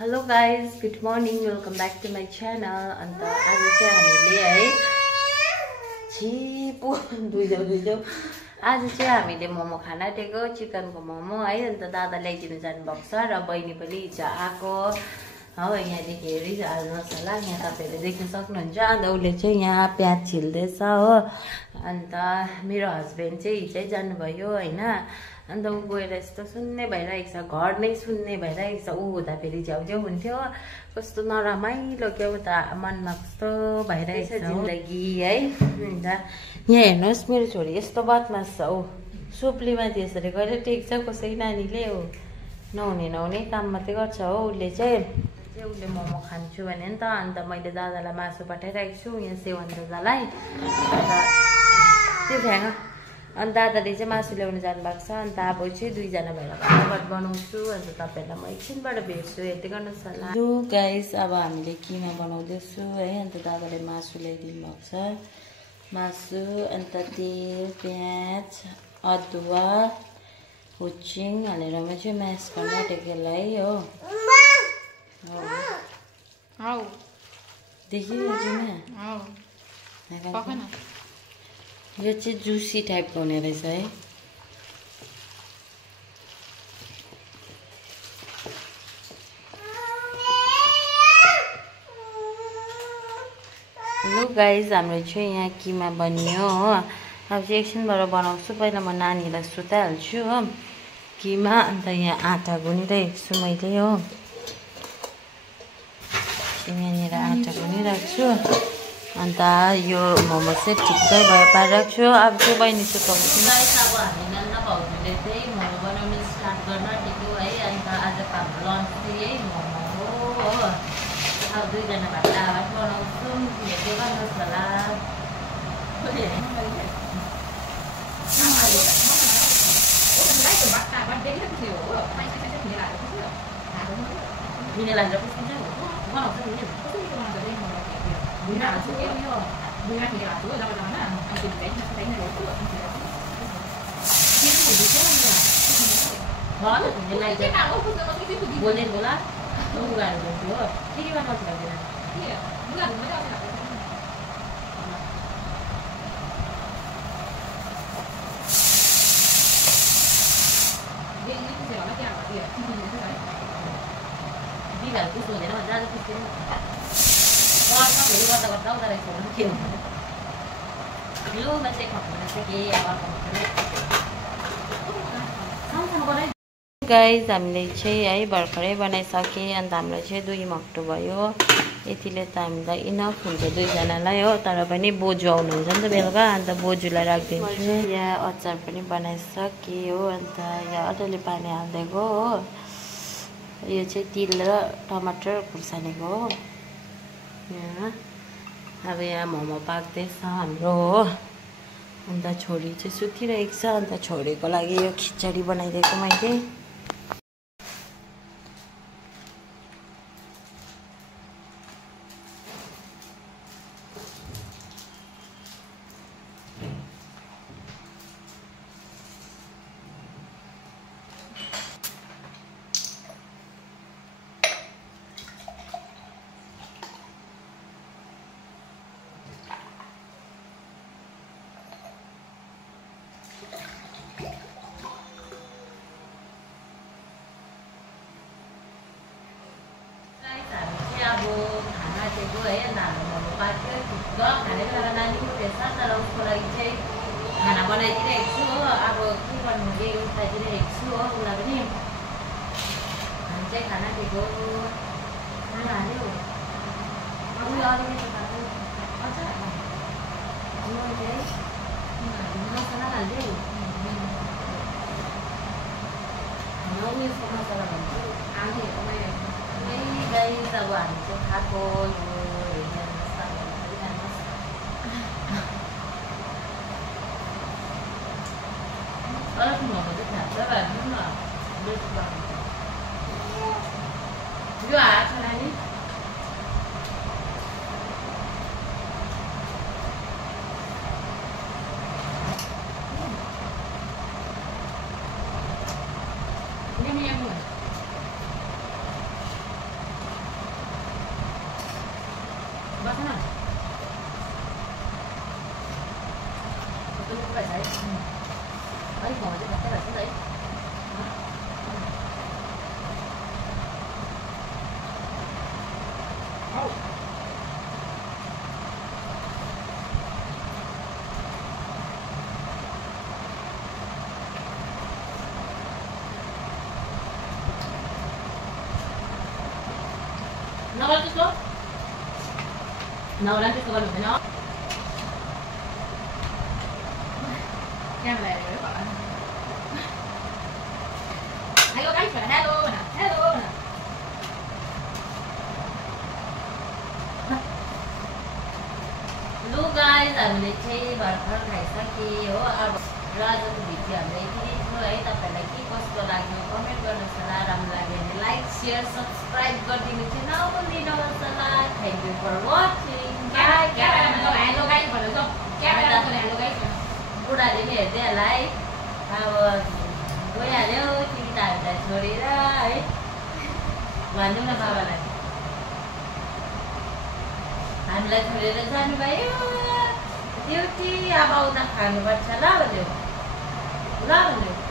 Hello guys, good morning, welcome back to my channel. अन्त आज चाहिँ हामीले है छिपो दुइजाउ आज चाहिँ हामीले मोमो खान आँटेको, चिकनको मोमो है। अन्त दादा ल्याइदिनु जानुभएको छ र बहिनी पनि हिजो आएको हो। यहाँदेखि हेरिहाल्नुहोस् होला, यहाँ तपाईँहरूले देख्न सक्नुहुन्छ। अन्त उसले चाहिँ यहाँ प्याज छिल्दैछ हो। अन्त मेरो हस्बेन्ड चाहिँ हिजै जानुभयो होइन। अन्त ऊ गएर यस्तो सुन्ने भइरहेको छ, घर नै सुन्ने भइरहेको छ। ऊ हुँदाखेरि झ्याउझ्याउ हुन्थ्यो, कस्तो नरमाइलो क्या त, मनमा कस्तो भइरहेको छ जिन्दगी है। अन्त यहाँ हेर्नुहोस्, मेरो छोरी यस्तो बदमास छ। ऊ सुप्लीमाथि यसरी गएर टेक्छ कसै नानीले। ऊ नहुने काम मात्रै गर्छ हो। उसले मोमो खान्छु भने नि त। अन्त मैले दादालाई मासु पठाइरहेको छु, यहाँ सेवन दादालाई। अन्त त्यो फ्याँक। अनि दादाले चाहिँ मासु ल्याउनु जानुभएको छ। अन्त अब चाहिँ दुईजना भएर फटाफट बनाउँछु। अन्त तपाईँहरूलाई म एकछिनबाट भेट्छु, हेर्दै गर्नुहोस् होला। गाइस, अब हामीले किमा बनाउँदैछु है। अन्त दादाले मासु ल्याइदिनु भएको छ, मासु। अन्त तेल, प्याज, अदुवा, हुचिङ हालेर म चाहिँ म्यास गर्न आँटेकोलाई हो। यो चाहिँ जुसी टाइपको हुने रहेछ है। हेलो गाइज, हाम्रो चाहिँ यहाँ किमा बनियो हो। अब चाहिँ एकछिनबाट बनाउँछु। पहिला म नानीलाई सुताइहाल्छु हो किमा। अन्त यहाँ आँटा गुनिरहेको छु मैले हो। यहाँनिर आँटा गुनिरहेको छु। अन्त यो मोमो चाहिँ ठिक्कै भयो पारिरहेको छु। अब चाहिँ बहिनी सुताउँछु। अब हामी नाना भाउजूले चाहिँ मोमो बनाउनु स्टार्ट गर्न आँटेको है। अन्त आजको हाम्रो लन्च चाहिँ यही मोमो हो। अब दुईजना भएर आवाज बनाउँछु, हेर्दै गर्नुहोस् होला। बोले बोला गाइज, हामीले चाहिँ है भर्खरै बनाइसकेँ। अन्त हाम्रो चाहिँ 2 मक्टु भयो। यतिले त हामीलाई इनफ हुन्छ दुईजनालाई हो। तर पनि बोजू आउनुहुन्छ नि त बेलुका। अन्त बोजूलाई राखिदिन्छु। यहाँ अचार पनि बनाइसकेँ हो। अन्त यहाँ अलिअलि पानी हालिदिएको हो। यो चाहिँ तिल र टमाटर खुर्सानीको हो। यहाँ अब यहाँ मोमो पाक्दैछ हाम्रो हो। अन्त छोरी चाहिँ सुतिरहेको छ। अन्त छोरीको लागि यो खिचडी बनाइदिएको मैले। है हाम्रो मोमो पाक्यो, खाने बेला नानी उठेछ। तर उसको लागि चाहिँ खाना बनाइदिइरहेको छु हो। अब के गर्नु, के उठाइदिइरहेको छु हो। उसलाई पनि हामी चाहिँ खाना दिएको खाना हाल्यो। उसले अलिकति खाएको मसला हाल्दै उयसको मसला भन्छु आलुहरूको गाइस। अब हामी चाहिँ खाएको यो हात छ नानी। बस्न त्यो पुरा छ है अलिक भाउ चाहिँ भत्तै भएछ नि त है नगर त्यस्तो नौला त्यस्तो गर्नु हुँदैन क्यामेरा हेरेर होला हेलो गाइस भन हेलो भन हेलो भन लु गाइस हामीले चाहिँ भर्खर खाइसक्यो हो अब आजको भिडियो हामीले यति नै थियो है तपाईँहरूलाई के कस्तो लाग्यो कमेन्ट गर्नुहोस् होला राम्रो लाग्यो भने लाइक सेयर सब्सक्राइब गरिदिनु चाहिँ नभुलिनुहोस् होला thank you for watching hello guys भन त क्यामेरा हेलो गाइस बुढाले पनि हेर्दै होला है अब गइहाल्यो तिमी त हामीलाई छोडेर है भनिदिउँ न बाबालाई हामीलाई छोडेर जानुभयो ड्युटी अब आउँदा खानुपर्छ ल भन्यो ल भन्यो